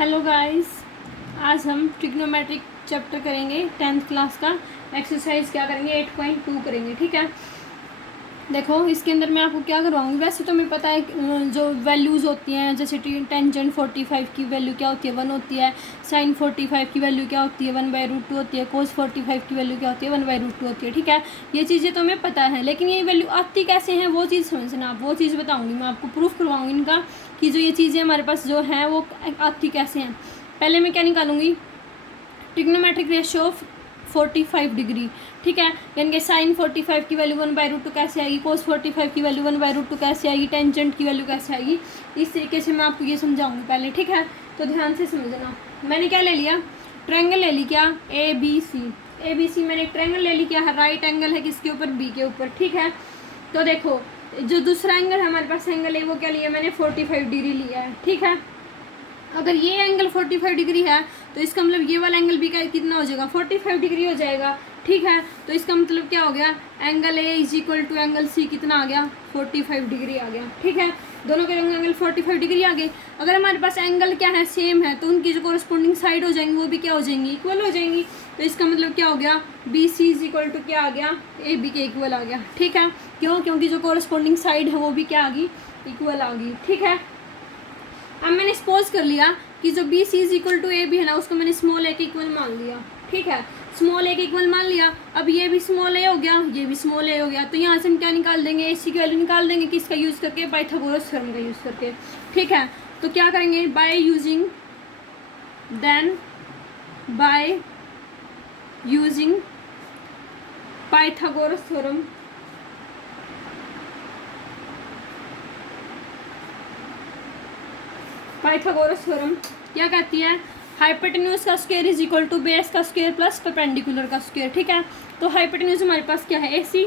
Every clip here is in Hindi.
हेलो गाइस, आज हम ट्रिग्नोमेट्रिक चैप्टर करेंगे 10th क्लास का। एक्सरसाइज क्या करेंगे 8.2 करेंगे। ठीक है, देखो इसके अंदर मैं आपको क्या करवाऊंगी। वैसे तो मुझे पता है जो वैल्यूज़ होती हैं, जैसे टेंजेंट 45 की वैल्यू क्या होती है 1 होती है, साइन 45 की वैल्यू क्या होती है 1/√2 होती है, कोस 45 की वैल्यू क्या होती है 1/√2 होती है। ठीक है, ये चीज़ें तो हमें पता है, लेकिन ये वैल्यू आती कैसे हैं वो चीज़ समझना। आप वो चीज़ बताऊँगी मैं आपको, प्रूफ करवाऊँगी इनका कि जो ये चीज़ें हमारे पास जो हैं वो आती कैसे हैं। पहले मैं क्या निकालूंगी, ट्रिग्नोमेट्रिक रेशियो ऑफ 45 डिग्री। ठीक है, यानी कि साइन 45 की वैल्यू 1/√2 कैसे आएगी, कोस 45 की वैल्यू 1/√2 कैसे आएगी, टेंजेंट की वैल्यू कैसे आएगी। इस तरीके से मैं आपको ये समझाऊंगी पहले। ठीक है, तो ध्यान से समझना। मैंने क्या ले लिया, ट्रायंगल ले ली, क्या ABC मैंने एक ट्रायंगल ले ली, क्या है राइट एंगल है किसके ऊपर, बी के ऊपर। ठीक है, तो देखो जो दूसरा एंगल है हमारे पास एंगल है वो क्या लिया मैंने 45 डिग्री लिया है। ठीक है, अगर ये एंगल 45 डिग्री है तो इसका मतलब ये वाला एंगल भी कितना हो जाएगा 45 डिग्री हो जाएगा। ठीक है, तो इसका मतलब क्या हो गया, angle A is equal to angle C कितना आ गया 45 डिग्री आ गया। ठीक है, दोनों के एंगल 45 डिग्री आ गए। अगर हमारे पास एंगल क्या है सेम है तो उनकी जो कोरस्पोंडिंग साइड हो जाएंगी वो भी क्या हो जाएंगी, इक्वल हो जाएंगी। तो इसका मतलब क्या हो गया, B C is equal to क्या आ गया, ए बी के इक्वल आ गया। ठीक है, क्यों, क्योंकि जो कोरस्पोंडिंग साइड है वो भी क्या आ गई, इक्वल आ गई। ठीक है, अब मैंने सपोज कर लिया कि जो B C is equal to A B है ना, उसको मैंने स्मॉल ए के इक्वल मान लिया। ठीक है, स्मॉल ए के इक्वल मान लिया। अब ये भी स्मॉल ए हो गया, ये भी स्मॉल ए हो गया, तो यहाँ से हम क्या निकाल देंगे, ए सी की वैल्यू निकाल देंगे, किसका यूज़ करके, पाइथागोरस थ्योरम का यूज़ करके। ठीक है, तो क्या करेंगे, by using Pythagoras theorem. Pythagoras theorem क्या कहती है, हाइपोटेन्यूज का square is equal to base का स्क्वायर प्लस परपेंडिकुलर का स्क्वायर। ठीक है, तो हाइपोटेन्यूज हमारे पास क्या है AC,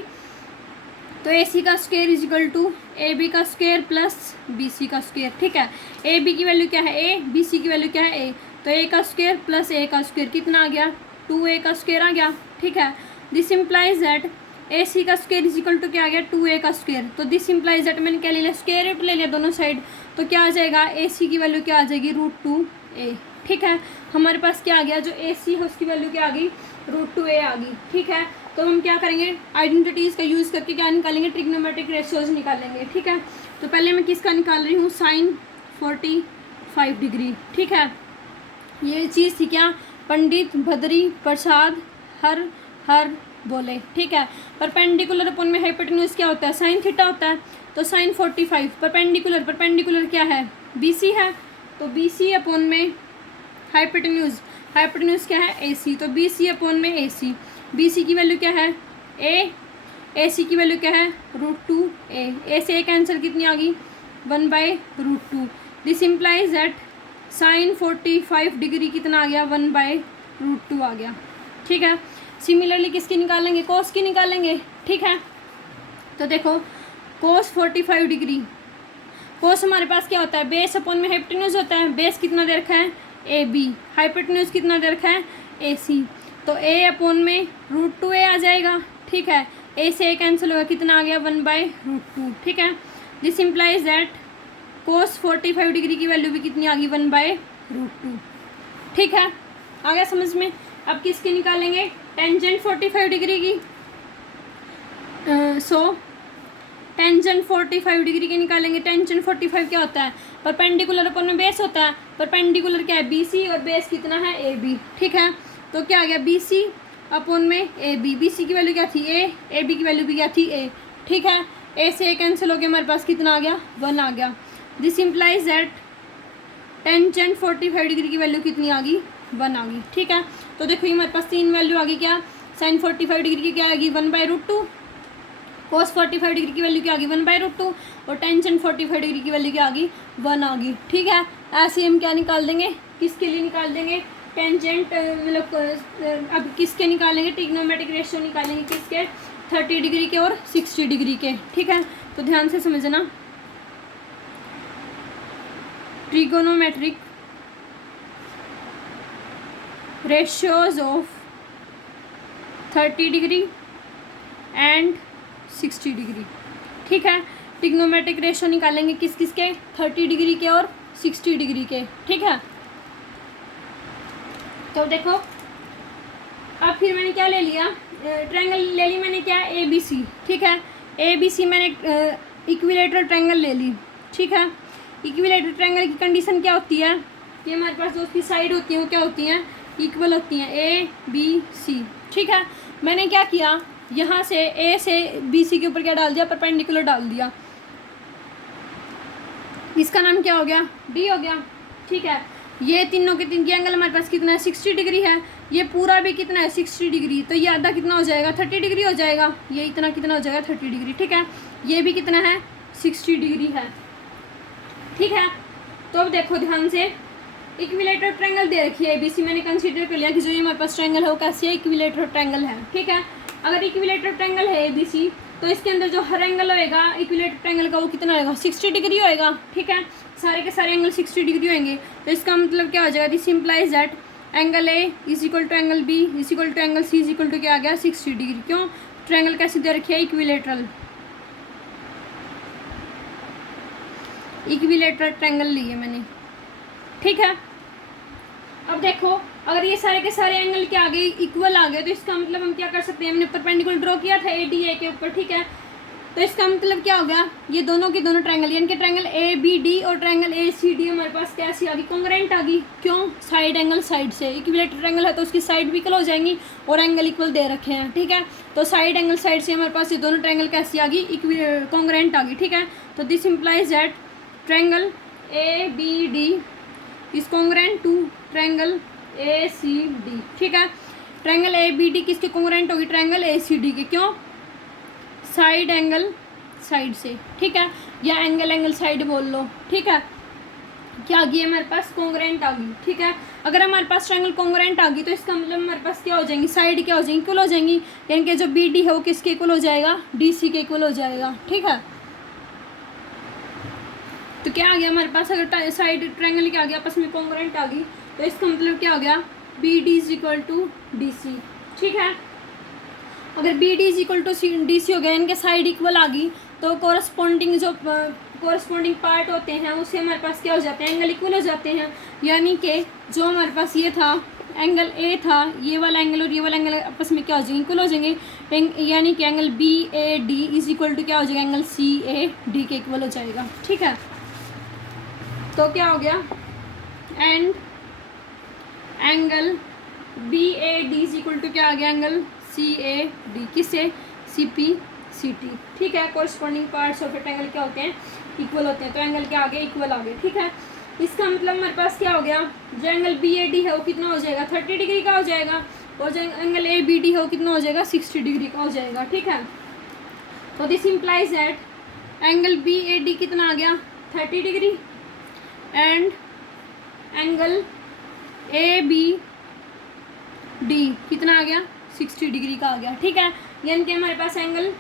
तो AC का square is equal to AB का स्क्वायर प्लस BC का स्क्वायर। ठीक है, AB की वैल्यू क्या है A, BC की वैल्यू क्या है A, तो A का स्क्वायर प्लस A का स्क्वायर कितना आ गया 2A का स्क्वायर आ गया। ठीक है, दिस इम्प्लाइज दैट AC का स्क्वायर इज इक्वल टू क्या आ गया 2A का स्क्वायर। तो दिस इम्प्लाइज दैट मैंने क्या ले लिया, स्क्वायर रूट ले लिया दोनों साइड, तो क्या आ जाएगा AC की वैल्यू क्या आ जाएगी √2A। ठीक है, हमारे पास क्या आ गया, जो AC है उसकी वैल्यू क्या आ गई √2A आ गई। ठीक है, तो हम क्या करेंगे, आइडेंटिटीज़ का यूज़ करके क्या निकालेंगे, ट्रिग्नोमेट्रिक रेशियोज निकालेंगे। ठीक है, तो पहले मैं किसका निकाल रही हूँ, साइन 45 डिग्री। ठीक है, ये चीज़ थी क्या, पंडित बद्री प्रसाद हर बोले। ठीक है, परपेंडिकुलर अपन में हाइपोटेन्यूज क्या होता है, साइन थीटा होता है, तो साइन 45 परपेंडिकुलर क्या है BC है, तो BC अपन में हाइपोटेन्यूज क्या है AC, तो BC अपन में AC, BC की वैल्यू क्या है A, AC की वैल्यू क्या है √2A, A से A कैंसिल कितनी आ गई 1/√2। This implies that sine 45 degree कितना आ गया 1/√2 आ गया। ठीक है, सिमिलरली किसकी निकालेंगे, कोस की निकालेंगे। ठीक है, तो देखो कोस 45 डिग्री, कोस हमारे पास क्या होता है, बेस अपॉन में हाइपोटेन्यूज होता है, बेस कितना दे रखा है AB, हाइपोटेन्यूज कितना दे रखा है AC, तो A अपॉन में √2A आ जाएगा। ठीक है, A से A कैंसिल होगा, कितना आ गया 1/√2। ठीक है, this implies that cos 45 degree की वैल्यू भी कितनी आ गई 1/√2। ठीक है, आ गया समझ में। अब किसकी निकालेंगे, टेंजेंट 45 डिग्री की, टेंजेंट 45 डिग्री की निकालेंगे। टेंजेंट 45 क्या होता है, परपेंडिकुलर अपन में बेस होता है, परपेंडिकुलर क्या है BC और बेस कितना है AB। ठीक है, तो क्या आ गया BC अपन में AB, BC की वैल्यू क्या थी A, AB की वैल्यू भी क्या थी A। ठीक है, A से A कैंसिल हो गया, हमारे पास कितना आ गया 1 आ गया। This implies that tangent 45 degree की वैल्यू कितनी आ गई 1 आ गई। ठीक है, तो देखो हमारे पास 3 वैल्यू आ गई, क्या साइन 45 डिग्री की क्या आएगी 1/√2, कोस 45 डिग्री की वैल्यू क्या आ गई 1/√2, और टेंजेंट 45 डिग्री की वैल्यू क्या आ गई 1 आ गई। ठीक है, ऐसे हम क्या निकाल देंगे, किसके लिए निकाल देंगे, टेंजेंट मतलब अब किसके निकालेंगे, ट्रिग्नोमेट्रिक रेशियो निकालेंगे, किसके 30 डिग्री के और 60 डिग्री के। ठीक है, तो ध्यान से समझना, trigonometric ratios of 30 degree and 60 degree. ठीक है, ट्रिग्नोमेट्रिक रेशियो निकालेंगे किस किस के, 30 डिग्री के और 60 डिग्री के। ठीक है, तो देखो अब फिर मैंने क्या ले लिया, ट्रायंगल ले ली मैंने, क्या, ए बी सी, ठीक है। ए बी सी मैंने इक्विलेटरल ट्रायंगल ले ली, ठीक है। इक्विलेटरल ट्रायंगल की कंडीशन क्या होती है कि हमारे पास जो उसकी साइड होती है वो क्या होती हैं, इक्वल होती हैं, ए बी सी, ठीक है। मैंने क्या किया, यहाँ से ए से बी सी के ऊपर क्या डाल दिया, परपेंडिकुलर डाल दिया। इसका नाम क्या हो गया, डी हो गया, ठीक है। ये तीनों के तीन की एंगल हमारे पास कितना है, 60 डिग्री है। ये पूरा भी कितना है, 60 डिग्री। तो ये आधा कितना हो जाएगा, 30 डिग्री हो जाएगा। ये इतना कितना हो जाएगा, 30 डिग्री, ठीक है। ये भी कितना है, 60 डिग्री है, ठीक है। तो अब देखो ध्यान से, इक्विलेटरल ट्रायंगल दे रखी है एबीसी, मैंने कंसीडर कर लिया कि जो ये हमारे पास ट्रायंगल है वो कैसी है, इक्विलेटरल ट्रायंगल है, ठीक है। अगर इक्विलेटरल ट्रायंगल है एबीसी तो इसके अंदर जो हर एंगल होएगा इक्विलेटरल ट्रायंगल का वो कितना होएगा, 60 डिग्री होएगा, ठीक है। सारे के सारे एंगल 60 डिग्री होंगे। तो इसका मतलब क्या हो जाएगा, this implies that angle A is equal to angle B is equal to angle C is equal to क्या आ गया, 60 डिग्री। क्यों, ट्रायंगल कैसे दे रखी है, इक्विलेटरल ट्रायंगल ली है मैंने, ठीक है। अब देखो अगर ये सारे के सारे एंगल क्या आ गए, इक्वल आ गए, तो इसका मतलब हम क्या कर सकते हैं, हमने परपेंडिकुलर ड्रॉ किया था ए डी ए के ऊपर, ठीक है। तो इसका मतलब क्या हो गया, ये दोनों के दोनों ट्रायंगल यानी कि ट्रायंगल ए बी डी और ट्रायंगल ए सी डी हमारे पास कैसी आ गई, कॉन्ग्रुएंट आ गई। क्यों, साइड एंगल साइड से, इक्विलेटरल ट्रायंगल है तो उसकी साइड भी इक्वल हो जाएंगी और एंगल इक्वल दे रखे हैं, ठीक है। तो साइड एंगल साइड से हमारे पास ये दोनों ट्रायंगल कैसी आ गई, कॉन्ग्रुएंट आ गई, ठीक है। तो this implies that triangle A B D is congruent to triangle A C D, ठीक है। ट्रायंगल ए बी डी किसके कॉन्ग्रुएंट होगी, ट्रायंगल ए सी डी के। क्यों, साइड एंगल साइड से, ठीक है, या एंगल साइड बोल लो, ठीक है। क्या आ गई हमारे पास, कॉन्ग्रुएंट आ गई, ठीक है। अगर हमारे पास ट्रायंगल कॉन्ग्रुएंट आ गई तो इसका मतलब हमारे पास क्या हो जाएंगी, साइड क्या हो जाएंगी, इक्वल हो जाएंगी। यानी कि जो बी डी है वो किसके इक्वल हो जाएगा, डी सी के इक्वल हो जाएगा, ठीक है। तो क्या आ गया हमारे पास, अगर साइड ट्रायंगल क्या आ गया, आपस में कॉन्ग्रुएंट आ गई, तो इसका मतलब क्या हो गया, B D is equal to D C, ठीक है। अगर B D is equal to D C हो गया, इनके साइड इक्वल आ गई, तो कोरस्पॉन्डिंग जो कोरस्पॉन्डिंग पार्ट होते हैं उससे हमारे पास क्या हो जाते हैं, एंगल इक्वल हो जाते हैं। यानी कि जो हमारे पास ये था एंगल ए था, ये वाला एंगल और ये वाला एंगल आपस में क्या हो जाएंगे, इक्वल हो जाएंगे। यानी कि angle B A D is equal to क्या हो जाएगा, एंगल सी ए डी के इक्वल हो जाएगा, ठीक है। तो क्या हो गया, and angle B A D is equal to क्या आ गया, एंगल सी ए डी, किससे, सी पी सी टी, ठीक है। कोरस्पॉन्डिंग पार्ट्स ऑफ रेक्टेंगल क्या होते हैं, इक्वल होते हैं। तो एंगल क्या आ गया, इक्वल आ गए, ठीक है। इसका मतलब हमारे पास क्या हो गया, जो एंगल बी ए डी है वो कितना हो जाएगा, 30 डिग्री का हो जाएगा, और जो एंगल ए बी डी है वो कितना हो जाएगा, 60 डिग्री का हो जाएगा, ठीक है। तो this implies that angle B A D कितना आ गया, 30 degree, and angle A B D कितना आ गया, 60 डिग्री का आ गया, ठीक है। यानी कि हमारे पास एंगल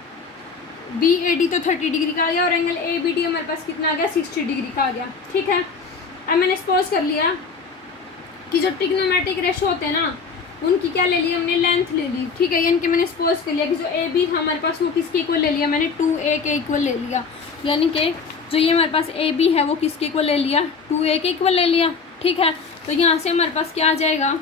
बी ए डी तो 30 डिग्री का आ गया और एंगल ए बी डी हमारे पास कितना आ गया, 60 डिग्री का आ गया, ठीक है। अब मैंने सपोज कर लिया कि जो ट्रिग्नोमेट्रिक रेशो होते हैं ना, उनकी क्या ले ली हमने, लेंथ ले ली, ठीक है। यानी कि मैंने सपोज कर लिया कि जो ए बी था हमारे पास वो किसके इक्वल ले लिया, मैंने 2a के इक्वल ले लिया। यानी कि जो ये हमारे पास ए बी है वो किसके इक्वल ले लिया, 2a के इक्वल ले लिया, ठीक है। तो यहाँ से हमारे पास क्या आ जाएगा,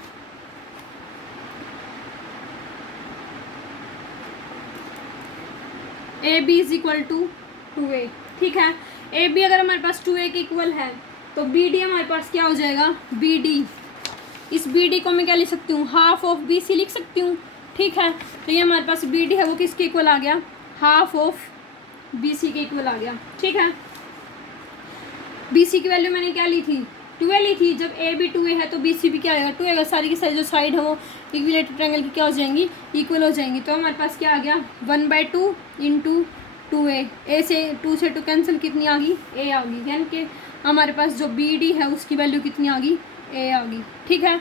A B is equal to 2a, ठीक है। ए बी अगर हमारे पास 2a के इक्वल है तो बी डी हमारे पास क्या हो जाएगा, बी डी, इस बी डी को मैं क्या लिख सकती हूँ, हाफ ऑफ बी सी लिख सकती हूँ, ठीक है। तो ये हमारे पास बी डी है वो किसके इक्वल आ गया, हाफ ऑफ बी सी के इक्वल आ गया, ठीक है। बी सी की वैल्यू मैंने क्या ली थी, 2a ली थी। जब ए बी 2a है तो बी सी भी क्या आएगा, 2a आएगा। सारी की सारी जो साइड है वो इक्विलेटरल ट्रायंगल की क्या हो जाएंगी, इक्वल हो जाएंगी। तो हमारे पास क्या आ गया, 1/2 इंटू 2a, ए से 2 से 2 कैंसिल, कितनी आ गई, a आ गई। यानी कि हमारे पास जो बी डी है उसकी वैल्यू कितनी आ गई, a आ गई, ठीक है।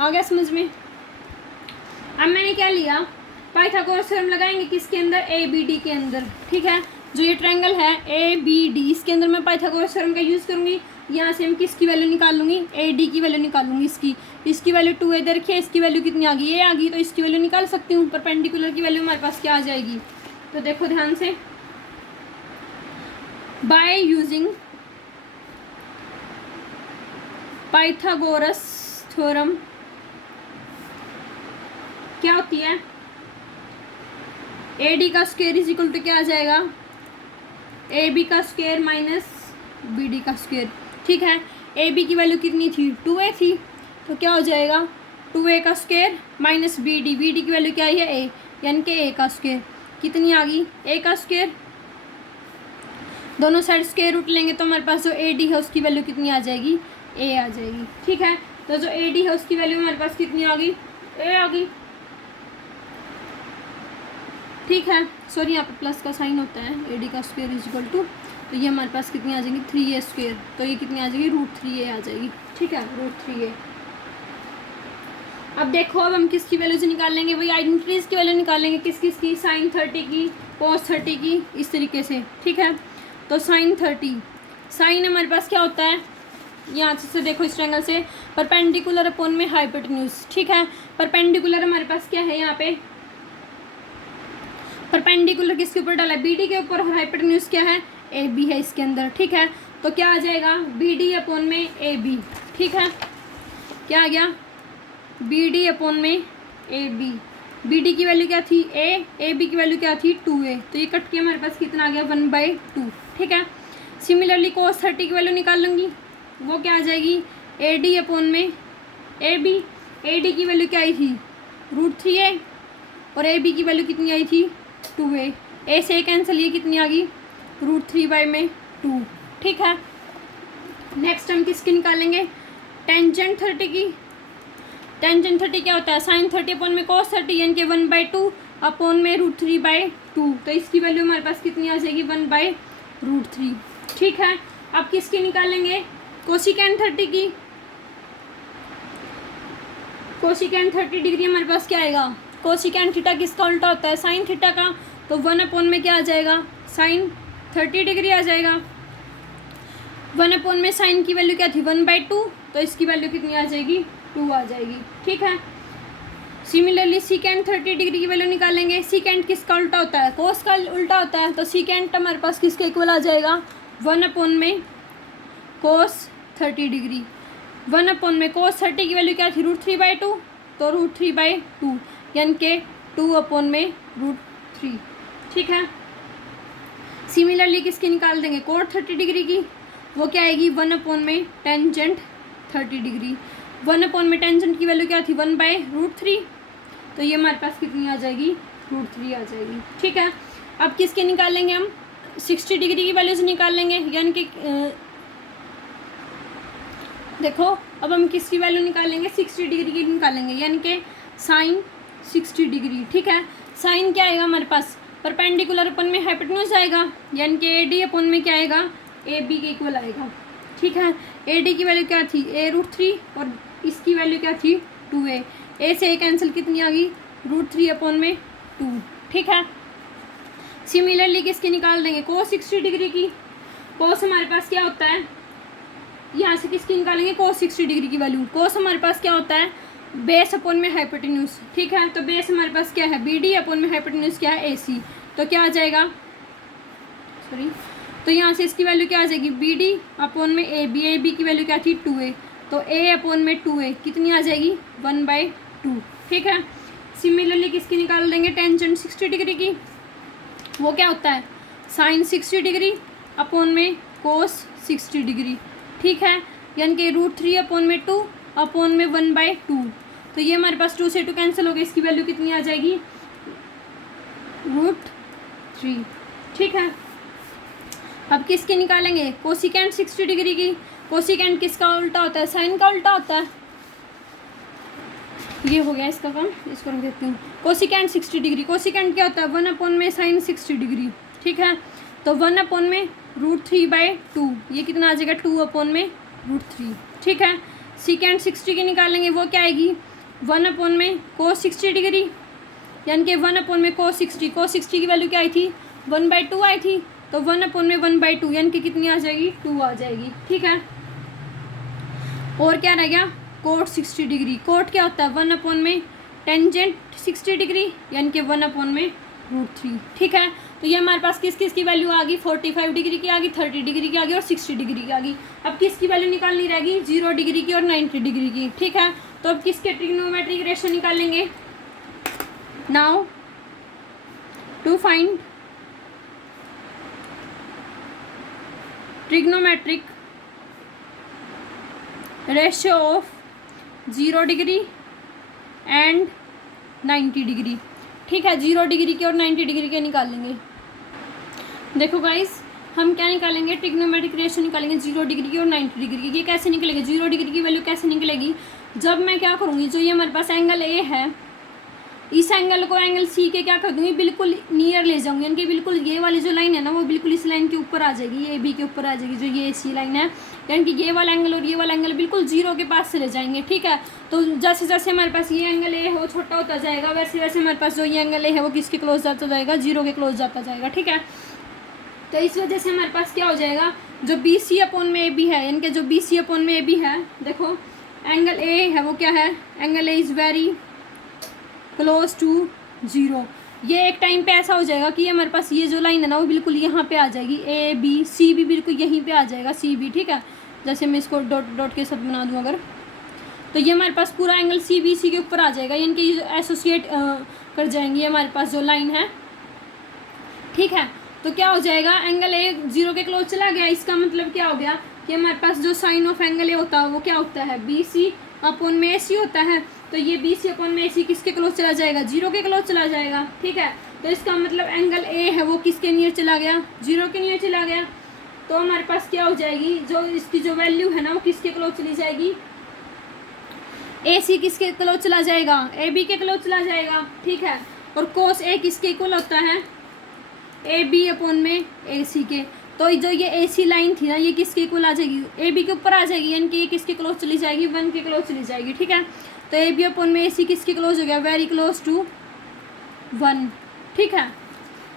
आ गया समझ में। अब मैंने क्या लिया, पाइथागोरस थ्योरम लगाएंगे किसके अंदर, ए बी डी के अंदर, ठीक है। जो ये ट्रायंगल है ए बी डी, इसके अंदर मैं पाइथागोरस थ्योरम का यूज़ करूँगी। यहाँ से हम किसकी वैल्यू निकाल लूँगी, ए डी की वैल्यू निकाल लूँगी। इसकी वैल्यू 2a दे रखी है, इसकी वैल्यू कितनी आ गई, a आ गई। तो इसकी वैल्यू निकाल सकती हूँ, परपेंडिकुलर की वैल्यू हमारे पास क्या आ जाएगी। तो देखो ध्यान से, बाय यूजिंग पाइथागोरस थ्योरम क्या होती है, ए डी का स्क्वायर इज इक्वल टू क्या आ जाएगा, ए बी का स्क्वायर माइनस बी डी का स्क्वायर। ठीक है, ए बी की वैल्यू कितनी थी, 2a थी, तो क्या हो जाएगा 2a का स्क्वायर माइनस बी डी की वैल्यू क्या आई है a, यानी कि a का स्क्वायर कितनी आ गई, a का स्क्वायर। दोनों साइड स्क्वायर रूट लेंगे तो हमारे पास जो ए डी है उसकी वैल्यू कितनी आ जाएगी, a आ जाएगी। ठीक है, तो जो ए डी है उसकी वैल्यू हमारे पास कितनी आ गई, a आ गई। ठीक है, सॉरी यहाँ पे प्लस का साइन होता है, ए डी का स्क्वायर इज इक्वल टू, तो ये हमारे पास कितनी आ जाएगी 3a स्क्वायर, तो ये कितनी आ जाएगी √3a आ जाएगी। ठीक है, √3a। अब देखो, अब हम किसकी वैल्यू से निकाल लेंगे, वही आइडेंटिटीज की वैल्यू निकालेंगे, किस किस की, sin 30 की, cos 30 की, इस तरीके से। ठीक है, तो sin 30, साइन हमारे पास क्या होता है, यहाँ से देखो इस ट्रायंगल से, परपेंडिकुलर अपॉन में हाइपोटेन्यूज। ठीक है, परपेंडिकुलर हमारे पास क्या है, यहाँ पे परपेंडिकुलर किसके ऊपर डाला है, बी डी के ऊपर, और हाइपोटेन्यूज क्या है, ए बी है इसके अंदर। ठीक है, तो क्या आ जाएगा बी डी अपॉन में ए बी। ठीक है, क्या आ गया, बी डी अपॉन में ए बी, बी डी की वैल्यू क्या थी ए बी की वैल्यू क्या थी 2a, तो ये कट के हमारे पास कितना आ गया 1/2। ठीक है, सिमिलरली cos 30 की वैल्यू निकाल लूँगी, वो क्या आ जाएगी ए डी अपॉन में ए बी, ए डी की वैल्यू क्या आई थी √3a, और ए बी की वैल्यू कितनी आई थी 2a, ए से कैंसिल, ये कितनी आ गई √3/2। ठीक है, नेक्स्ट हम किसकी निकालेंगे, टेंजेंट 30 की। टेंजेंट 30 क्या होता है, sin 30 अपॉन में cos 30, यानी कि 1/2 अपॉन में √3/2, तो इसकी वैल्यू हमारे पास कितनी आ जाएगी 1/√3। ठीक है, अब किसकी निकालेंगे, कोसिकेंट 30 की। कोसिकेंट 30 डिग्री हमारे पास क्या आएगा, कोसिकेंट थीटा किसका उल्टा होता है, साइन थीटा का, तो 1 अपॉन में क्या आ जाएगा sin 30 डिग्री आ जाएगा। 1 अपॉन में साइन की वैल्यू क्या थी 1/2, तो इसकी वैल्यू कितनी आ जाएगी 2 आ जाएगी। ठीक है, सिमिलरली सीकेंट 30 डिग्री की वैल्यू निकालेंगे, सीकेंट किसका उल्टा होता है, कोस का उल्टा होता है, तो सीकेंट हमारे पास किसके इक्वल आ जाएगा 1 अपॉन में कोस 30 डिग्री। 1 अपॉन में कोस 30 की वैल्यू क्या थी √3/2, तो √3/2 यानी कि 2 अपॉन में √3। ठीक है, सिमिलरली किसकी निकाल देंगे कोट 30 डिग्री की, वो क्या आएगी 1 अपॉन में टेंजेंट 30 डिग्री। 1 अपॉन में टेंजेंट की वैल्यू क्या थी 1/√3, तो ये हमारे पास कितनी आ जाएगी √3 आ जाएगी। ठीक है, अब किसके निकालेंगे हम 60 डिग्री की वैल्यू से निकाल लेंगे, यानी कि देखो अब हम किसकी वैल्यू निकालेंगे 60 डिग्री की निकालेंगे, यानी कि साइन 60 डिग्री। ठीक है, साइन क्या आएगा हमारे पास परपेंडिकुलर अपन में हाइपोटेन्यूज आएगा, यानी कि ए डी अपन में क्या आएगा ए बी के इक्वल आएगा। ठीक है, ए डी की वैल्यू क्या थी a√3 और इसकी वैल्यू क्या थी 2a, ए से ए कैंसिल कितनी आ गई √3 अपॉन में 2। ठीक है, सिमिलरली किसकी निकाल देंगे cos 60 डिग्री की। cos हमारे पास क्या होता है, यहाँ से किसकी निकालेंगे cos 60 डिग्री की वैल्यू। cos हमारे पास क्या होता है बेस अपॉन में हाइपोटेन्यूज। ठीक है, तो बेस हमारे पास क्या है बी डी अपॉन में हाइपोटेन्यूज क्या है AC, तो क्या आ जाएगा सॉरी, तो यहाँ से इसकी वैल्यू क्या आ जाएगी बी डी अपॉन में ए बी की वैल्यू क्या थी 2a, तो a अपॉन में 2a कितनी आ जाएगी 1/2। ठीक है, सिमिलरली किसकी निकाल देंगे टेंजेंट 60 डिग्री की, वो क्या होता है साइन 60 डिग्री अपॉन में कोस 60 डिग्री। ठीक है, यानी कि √3 अपॉन में 2 अपॉन में 1/2, तो ये हमारे पास 2 से 2 कैंसिल हो गया, इसकी वैल्यू कितनी आ जाएगी √3। ठीक है, अब किसकी निकालेंगे कोसिकेंट 60 डिग्री की। कोसिकेंट किसका उल्टा होता है साइन का उल्टा होता है, ये हो गया इसका काम, इसको रख देती हूँ। कोसिकेंट 60 डिग्री, कोसिकेंट क्या होता है 1 अपॉन में साइन 60 डिग्री। ठीक है, तो 1 अपॉन में √3/2, ये कितना आ जाएगा 2 अपॉन में √3। ठीक है, सीकेंट 60 की निकालेंगे, वो क्या आएगी 1 अपॉन में कोस 60 डिग्री, यानी कि 1 अपॉन में कोस 60 की वैल्यू क्या आई थी 1/2 आई थी, तो 1 अपॉन में 1/2 यानी कि कितनी आ जाएगी 2 आ जाएगी। ठीक है, और क्या रह गया कोट 60 डिग्री। कोट क्या होता है 1 अपॉन में टेंजेंट 60 डिग्री, यानी कि 1 अपॉन में √3। ठीक है, तो ये हमारे पास किस किस की वैल्यू आ गई 45 डिग्री की आ गई, 30 डिग्री की आ गई और 60 डिग्री की आ गई। अब किसकी वैल्यू निकालनी रहेगी 0 डिग्री की और 90 डिग्री की। ठीक है, तो अब किसके ट्रिग्नोमेट्रिक रेशियो निकालेंगे now to find trigonometric ratio of 0 degree and 90 degree. ठीक है, 0 डिग्री के और 90 डिग्री के निकाल लेंगे। देखो गाइस, हम क्या निकालेंगे, ट्रिग्नोमेट्रिक रेशियो निकालेंगे 0 डिग्री की और 90 डिग्री की। ये कैसे निकलेगी, 0 डिग्री की वैल्यू कैसे निकलेगी, जब मैं क्या करूँगी, जो ये हमारे पास एंगल ए है, इस एंगल को एंगल सी के क्या कर दूँगी, बिल्कुल नियर ले जाऊँगी, यानी कि बिल्कुल ये वाली जो लाइन है ना वो बिल्कुल इस लाइन के ऊपर आ जाएगी, ये बी के ऊपर आ जाएगी, जो ये सी लाइन है, यानी कि ये वाला एंगल और ये वाला एंगल बिल्कुल 0 के पास चले जाएंगे। ठीक है, तो जैसे जैसे हमारे पास ये एंगल ए है वो छोटा होता जाएगा, वैसे वैसे हमारे पास जो ये एंगल ए है वो किसके क्लोज जाता जाएगा, 0 के क्लोज जाता जाएगा। ठीक है, तो इस वजह से हमारे पास क्या हो जाएगा, जो बी सी अपॉन में ए बी है, यानी कि जो बी सी अपॉन में ए बी है, देखो एंगल ए है वो क्या है, angle A is very close to 0। ये एक टाइम पे ऐसा हो जाएगा कि हमारे पास ये जो लाइन है ना वो बिल्कुल यहाँ पे आ जाएगी, ए बी सी भी बिल्कुल यहीं पे आ जाएगा, सी बी। ठीक है, जैसे मैं इसको डॉट डॉट के साथ बना दूँ अगर, तो ये हमारे पास पूरा एंगल सी बी सी के ऊपर आ जाएगा, यानी कि एसोसिएट कर जाएंगी हमारे पास जो लाइन है। ठीक है, तो क्या हो जाएगा, एंगल ए 0 के क्लोज चला गया, इसका मतलब क्या हो गया कि हमारे पास जो साइन ऑफ एंगल ए होता है वो क्या होता है, बी सी अपॉन में ए सी होता है। तो ये बी सी अपॉन में ए सी किसके क्लोज चला जाएगा, 0 के क्लोज चला जाएगा। ठीक है, तो इसका मतलब एंगल ए है वो किसके नियर चला गया, 0 के नियर चला गया। तो हमारे पास क्या हो जाएगी, जो इसकी जो वैल्यू है ना वो किसके क्लोज चली जाएगी, ए सी किसके क्लोज चला जाएगा, ए बी के क्लोज चला जाएगा। ठीक है, और कोस ए किसके इक्वल होता है, ए बी अपॉन में ए सी के। तो जो ये ए सी लाइन थी ना ये किसके इक्वल आ जाएगी, ए बी के ऊपर आ जाएगी, यानी कि ये किसके क्लोज चली जाएगी, 1 के क्लोज चली जाएगी। ठीक है, तो ए बी अपॉन में ए सी किसके क्लोज हो गया, वेरी क्लोज टू 1। ठीक है,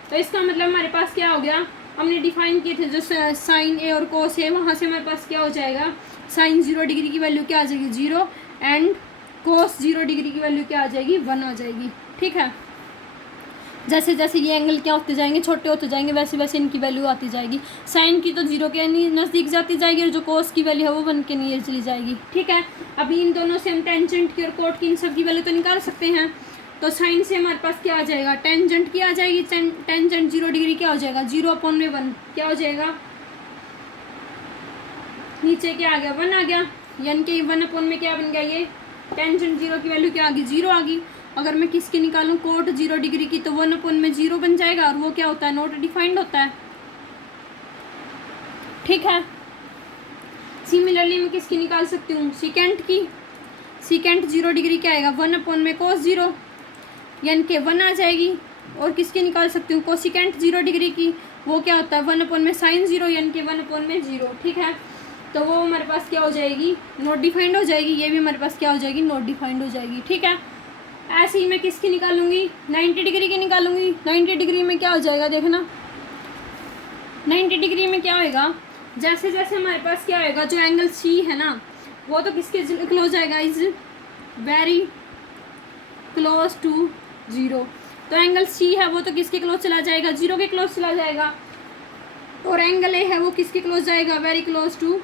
तो इसका मतलब हमारे पास क्या हो गया, हमने डिफाइन किए थे जो साइन ए और कोस ए, वहाँ से हमारे पास क्या हो जाएगा, साइन 0 डिग्री की वैल्यू क्या आ जाएगी, 0, एंड कोस 0 डिग्री की वैल्यू क्या आ जाएगी, 1 आ जाएगी। ठीक है, जैसे जैसे ये एंगल क्या होते जाएंगे, छोटे होते जाएंगे, वैसे वैसे इनकी वैल्यू आती जाएगी। साइन की तो 0 के नज़दीक जाती जाएगी और जो कोस की वैल्यू है वो 1 के नियर चली जाएगी। ठीक है, अभी इन दोनों से हम टेंजेंट की और कोट की इन सब की वैल्यू तो निकाल सकते हैं। तो साइन से हमारे पास क्या आ जाएगा, टेंजेंट की आ जाएगी, टेंजेंट 0 डिग्री क्या हो जाएगा, 0 अपॉन में 1 क्या हो जाएगा, नीचे क्या आ गया, 1 आ गया, यानी कि 1 अपॉन में क्या बन गया, ये टेंजेंट 0 की वैल्यू क्या आ गई, 0 आ गई। अगर मैं किसकी निकालूं, कोट 0 डिग्री की, तो 1 अपॉन में 0 बन जाएगा, और वो क्या होता है, नॉट डिफाइंड होता है। ठीक है, सिमिलरली मैं किसकी निकाल सकती हूँ, सीकेंट की। सीकेंट 0 डिग्री क्या आएगा, 1 अपॉन में कोस 0, यानी कि 1 आ जाएगी। और किसकी निकाल सकती हूँ, कोसिकेंट 0 डिग्री की, वो क्या होता है, 1 अपॉन में साइन 0, यानी कि 1 अपॉन में 0। ठीक है, तो वो हमारे पास क्या हो जाएगी, नॉट डिफाइंड हो जाएगी, ये भी हमारे पास क्या हो जाएगी, नॉट डिफाइंड हो जाएगी। ठीक है, ऐसे ही मैं किसकी निकालूंगी, 90 डिग्री की निकालूंगी। 90 डिग्री में क्या हो जाएगा, देखना 90 डिग्री में क्या होएगा, जैसे जैसे हमारे पास क्या होएगा, जो एंगल सी है ना वो तो किसके क्लोज आएगा, इज वेरी क्लोज टू 0। तो एंगल सी है वो तो किसके क्लोज चला जाएगा, 0 के क्लोज चला जाएगा। और एंगल ए है वो किसके क्लोज जाएगा, वेरी क्लोज टू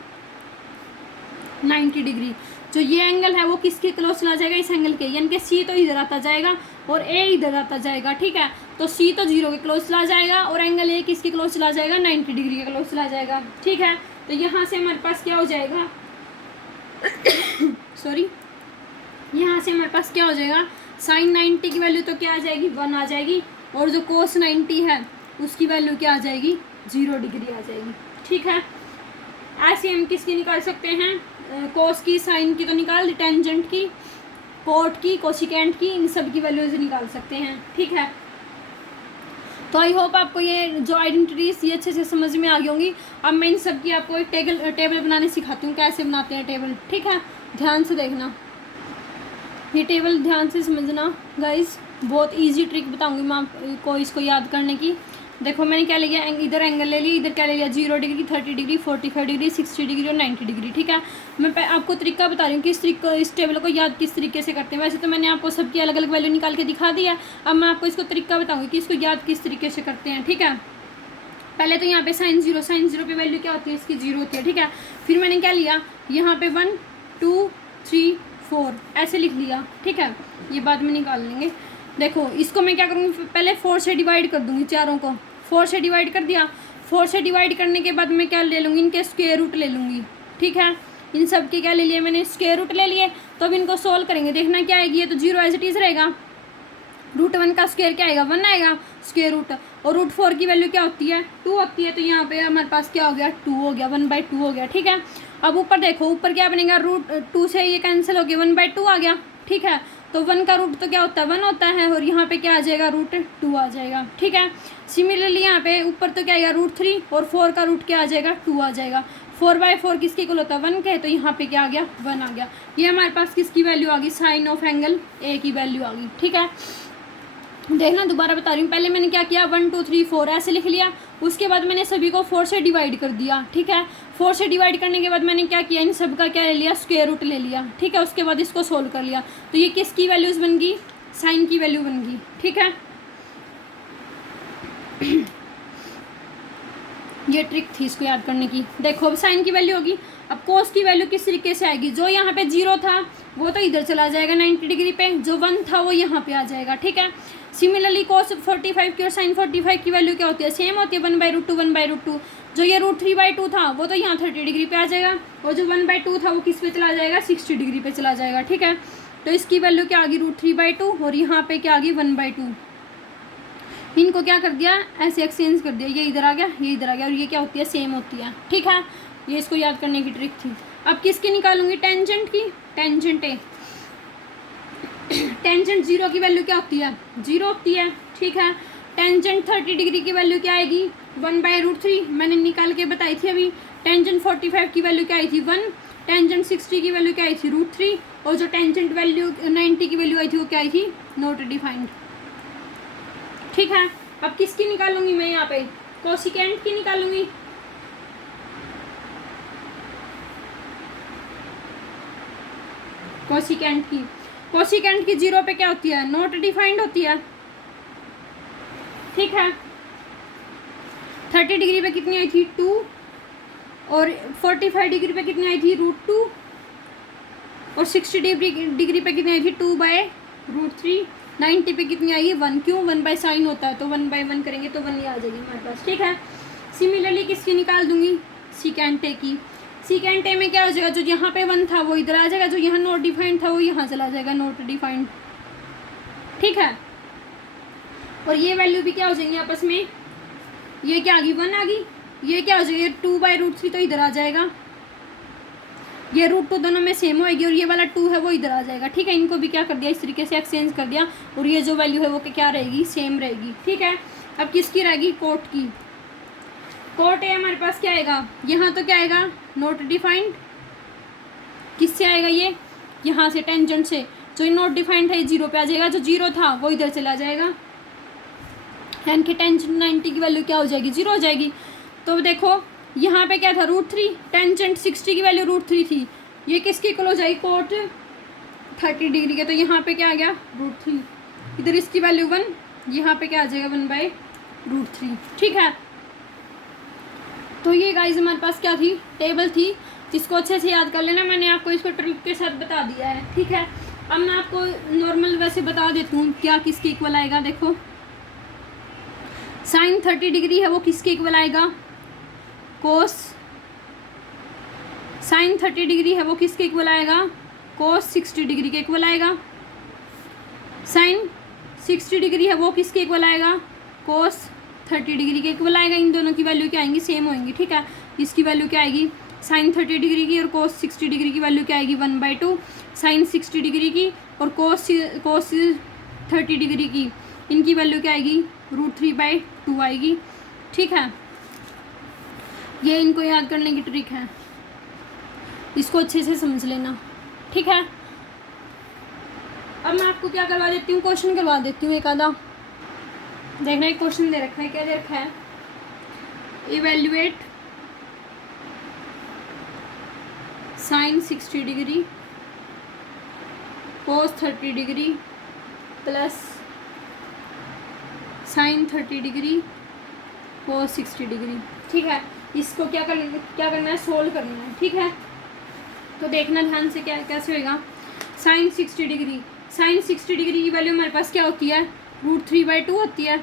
90 डिग्री। जो ये एंगल है वो किसके क्लोज चला जाएगा, इस एंगल के, यानी कि सी तो इधर आता जाएगा और ए इधर आता जाएगा। ठीक है, तो सी तो 0 के क्लोज चला जाएगा और एंगल ए किसके क्लोज चला जाएगा, 90 डिग्री के क्लोज चला जाएगा। ठीक है, तो यहाँ से हमारे पास क्या हो जाएगा सॉरी, यहाँ से हमारे पास क्या हो जाएगा, साइन 90 की वैल्यू तो क्या आ जाएगी, 1 आ जाएगी, और जो कोस 90 है उसकी वैल्यू क्या आ जाएगी, 0 डिग्री आ जाएगी। ठीक है, ऐसे हम किसकी निकाल सकते हैं, कोस की, साइन की तो निकाल दी, टेंजेंट की, कोट की, कोसिकेंट की, इन सब की वैल्यूज निकाल सकते हैं। ठीक है, तो आई होप आपको ये जो आइडेंटिटीज ये अच्छे से समझ में आ गई होंगी। अब मैं इन सब की आपको एक टेबल बनाने सिखाती हूँ, कैसे बनाते हैं टेबल। ठीक है, ध्यान से देखना, ये टेबल ध्यान से समझना गाइज, बहुत इजी ट्रिक बताऊंगी मैं आपको इसको याद करने की। देखो मैंने क्या लिया, इधर एंगल ले लिया, इधर क्या ले लिया, 0 डिग्री, 30 डिग्री, 45 डिग्री, 60 डिग्री और 90 डिग्री। ठीक है, मैं आपको तरीका बता रही हूँ कि इस टेबल को याद किस तरीके से करते हैं। वैसे तो मैंने आपको सबकी अलग अलग वैल्यू निकाल के दिखा दिया, अब मैं आपको इसको तरीका बताऊँगी कि इसको याद किस तरीके से करते हैं। ठीक है, पहले तो यहाँ पे साइन 0 पे वैल्यू क्या होती है, इसकी 0 होती है। ठीक है, फिर मैंने क्या लिया, यहाँ पे 1 2 3 4 ऐसे लिख लिया। ठीक है, ये बाद में निकाल लेंगे। देखो इसको मैं क्या करूँगी, पहले 4 से डिवाइड कर दूँगी, चारों को 4 से डिवाइड कर दिया। 4 से डिवाइड करने के बाद मैं क्या ले लूँगी, इनके स्क्वायर रूट ले लूँगी। ठीक है, इन सब के क्या ले लिए मैंने, स्क्वायर रूट ले लिए। तो अब इनको सोल्व करेंगे, देखना क्या आएगी, ये तो 0 एज इट इज़ रहेगा। √1 का स्क्वायर क्या आएगा, 1 आएगा स्क्वायर रूट। और √4 की वैल्यू क्या होती है, 2 होती है। तो यहाँ पे हमारे पास क्या हो गया, 2 हो गया, 1/2 हो गया। ठीक है, अब ऊपर देखो, ऊपर क्या बनेगा, √2 से ये कैंसिल हो गया, 1/2 आ गया। ठीक है, तो 1 का रूट तो क्या होता है, 1 होता है, और यहाँ पे क्या आ जाएगा, √2 आ जाएगा। ठीक है, सिमिलरली यहाँ पे ऊपर तो क्या आएगा, √3, और 4 का रूट क्या आ जाएगा, 2 आ जाएगा। 4/4 किसके इक्वल होता है, 1 के, तो यहाँ पे क्या आ गया, 1 आ गया। ये हमारे पास किसकी वैल्यू आ गई, साइन ऑफ एंगल ए की वैल्यू आ गई। ठीक है, देखना दोबारा बता रही हूँ, पहले मैंने क्या किया, 1 2 3 4 ऐसे लिख लिया। उसके बाद मैंने सभी को 4 से डिवाइड कर दिया। ठीक है, 4 से डिवाइड करने के बाद मैंने क्या किया, इन सब का क्या ले लिया, स्क्वायर रूट ले लिया। ठीक है, उसके बाद इसको सोल्व कर लिया। तो ये किसकी वैल्यूज़ बन गई, साइन की वैल्यू बन गई। ठीक है, ये ट्रिक थी इसको याद करने की। देखो अब साइन की वैल्यू होगी, अब कोस की वैल्यू किस तरीके से आएगी, जो यहाँ पे 0 था वो तो इधर चला जाएगा 90 डिग्री पे, जो 1 था वो यहाँ पे आ जाएगा। ठीक है, सिमिलरली कोस 45 की और साइन 45 की वैल्यू क्या होती है, सेम होती है, 1/√2 1/√2। जो ये √3/2 था वो तो यहाँ 30 डिग्री पे आ जाएगा, और जो 1/2 था वो किस पे चला जाएगा, 60 डिग्री पे चला जाएगा। ठीक है, तो इसकी वैल्यू क्या आ गई, √3/2, और यहाँ पे क्या आ गई, 1/2। इनको क्या कर दिया, ऐसे एक्सचेंज कर दिया, ये इधर आ गया, ये इधर आ गया, और ये क्या होती है, सेम होती है। ठीक है, ये इसको याद करने की ट्रिक थी। अब किसकी निकालूंगी, टेंजेंट की, टेंजेंट ए। टेंजेंट 0 की वैल्यू क्या होती है, 0 होती है। ठीक है, टेंजेंट 30 डिग्री की वैल्यू क्या आएगी, 1/√3 मैंने निकाल के बताई थी अभी। टेंजेंट 45 की वैल्यू क्या आई थी, 1। टेंजेंट 60 की वैल्यू क्या आई थी, √3। और जो टेंजेंट वैल्यू 90 की वैल्यू आई थी वो क्या आई थी, नॉट डिफाइंड। ठीक है, अब किसकी निकालूंगी मैं, यहाँ पे कोसिकेंट की निकालूंगी। कोसिकेंट की 0 पे क्या होती है, नॉट डिफाइंड होती है। ठीक है, 30 डिग्री पे कितनी आई थी, 2, और 45 डिग्री पे कितनी आई थी, √2, और 60 डिग्री पे कितनी आई थी, 2/√3। 90 पे कितनी आएगी, 1। क्यों, 1/sin होता है, तो 1/1 करेंगे तो 1 ही आ जाएगी हमारे पास। ठीक है, सिमिलरली किसकी निकाल दूंगी, सीकेंट ए की। सीकेंट ए में क्या हो जाएगा, जो यहाँ पे 1 था वो इधर आ जाएगा, जो यहाँ नॉट डिफाइंड था वो यहाँ चला जाएगा, नॉट डिफाइंड। ठीक है, और ये वैल्यू भी क्या हो जाएंगी आपस में, ये क्या आ गई, 1 आ गई, ये क्या हो जाएगी, 2/√3 तो इधर आ जाएगा, ये √2 दोनों में सेम होएगी, और ये वाला 2 है वो इधर आ जाएगा। ठीक है, इनको भी क्या कर दिया, इस तरीके से एक्सचेंज कर दिया, और ये जो वैल्यू है वो क्या रहेगी, सेम रहेगी। ठीक है, अब किसकी रहेगी, कोट की। कोट ए हमारे पास क्या आएगा, यहाँ तो क्या आएगा, नॉट डिफाइंड। किससे आएगा ये, यहाँ से, टेंजेंट से। जो नॉट डिफाइंड है 0 पे आ जाएगा, जो 0 था वो इधर चला जाएगा, यानी कि टेंजेंट 90 की वैल्यू क्या हो जाएगी, 0 हो जाएगी। तो देखो यहाँ पे क्या था, √3, टेंजेंट 60 की वैल्यू √3 थी, ये किसकी इक्वल हो जाएगी, कोट 30 डिग्री के, तो यहाँ पे क्या आ गया, √3। इधर इसकी वैल्यू 1, यहाँ पे क्या आ जाएगा, 1/√3। ठीक है, तो ये गाइस हमारे पास क्या थी, टेबल थी, जिसको अच्छे से याद कर लेना, मैंने आपको इसको ट्रिक के साथ बता दिया है। ठीक है, अब मैं आपको नॉर्मल वैसे बता देती हूँ क्या किसके इक्वल आएगा। देखो साइन 30 डिग्री है वो किसके इक्वल आएगा, कोस। साइन 30 डिग्री है वो किसके इक्वल आएगा, कोस 60 डिग्री के इक्वल आएगा। साइन 60 डिग्री है वो किसके इक्वल आएगा, कोस 30 डिग्री के इक्वल आएगा। इन दोनों की वैल्यू क्या आएंगी, सेम होंगी। ठीक है, इसकी वैल्यू क्या आएगी, साइन 30 डिग्री की और कोस 60 डिग्री की वैल्यू क्या आएगी, 1/2। साइन 60 डिग्री की और कोस 30 डिग्री की, इनकी वैल्यू क्या आएगी, √3/2 आएगी। ठीक है, ये इनको याद करने की ट्रिक है, इसको अच्छे से समझ लेना। ठीक है, अब मैं आपको क्या करवा देती हूँ, क्वेश्चन करवा देती हूँ एक आधा। देखना एक क्वेश्चन दे रखा है, क्या दे रखा है, evaluate sine 60 degree cos 30 degree plus sine 30 degree cos 60 degree. ठीक है, इसको क्या करना है, सोल्व करना है। ठीक है, तो देखना ध्यान से क्या कैसे होएगा। साइन 60 डिग्री, साइन 60 डिग्री की वैल्यू हमारे पास क्या होती है, √3/2 होती है।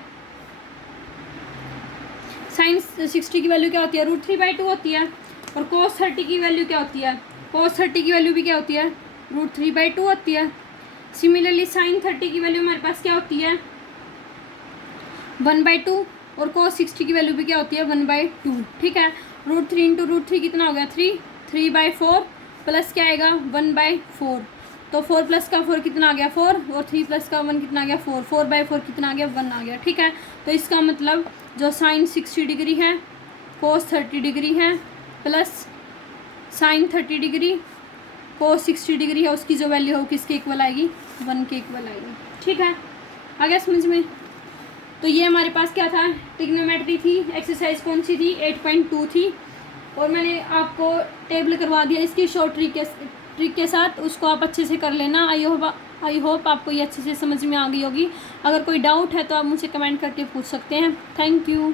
साइन 60 की वैल्यू क्या होती है, √3/2 होती है। और cos 30 की वैल्यू क्या होती है, cos 30 की वैल्यू भी क्या होती है, √3/2 होती है। सिमिलरली साइन 30 की वैल्यू हमारे पास क्या होती है, 1/2, और cos 60 की वैल्यू भी क्या होती है, 1/2। ठीक है, √3 × √3 कितना हो गया, 3/4 प्लस क्या आएगा, 1/4। तो 4 + का 4 कितना आ गया, 4, और 3 + का 1 कितना आ गया, 4। 4/4 कितना आ गया, 1 आ गया। ठीक है, तो इसका मतलब जो साइन 60 डिग्री है, cos 30 डिग्री है, plus sine 30 degree cos 60 degree है, उसकी जो वैल्यू हो किसके इक्वल आएगी, 1 के इक्वल आएगी। ठीक है, आ गया समझ में। तो ये हमारे पास क्या था, ट्रिग्नोमेट्री थी। एक्सरसाइज कौन सी थी, 8.2 थी। और मैंने आपको टेबल करवा दिया इसकी शॉर्ट ट्रिक के साथ, उसको आप अच्छे से कर लेना। आई होप आपको ये अच्छे से समझ में आ गई होगी। अगर कोई डाउट है तो आप मुझसे कमेंट करके पूछ सकते हैं। Thank you.